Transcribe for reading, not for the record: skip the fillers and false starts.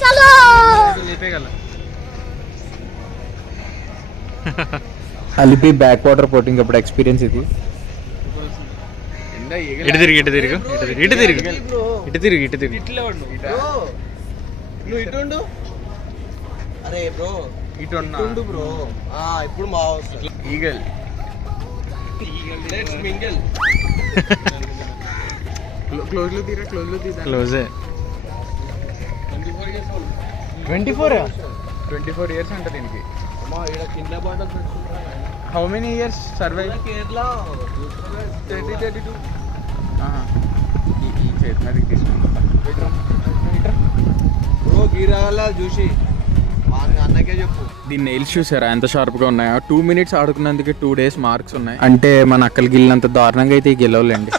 చలో Alleppey back water boating అప్పుడు experience ఇది. ఇటు తిరిగి ఇటు తిరుగు ఇటు తిరుగు ఇటు తిరుగు ఇటు తిరుగు నువ్వు ఇటుండు. అరే బ్రో ఇటు ఇటుండు బ్రో. ఇప్పుడు మా ఈగల్ లెట్స్ మింగిల్. క్లోజ్లో తీరా క్లోజ్లో తీరా క్లోజే 24 years అంట దీనికి. కింద bottle how many years survive? Kerala 32. ఈ చేతి మీదకి తీసుకుంటా. బ్రో గీరాల చూసి అన్నకే చెప్పు. దీని నెయిల్స్ చూసారా ఎంత షార్ప్ గా ఉన్నాయో. 2 minutes ఆడుకున్నందుకే 2 days మార్క్స్ ఉన్నాయి. అంటే మన అక్కలు గిల్లినంత దారుణంగా అయితే ఈ గెలవలేండి.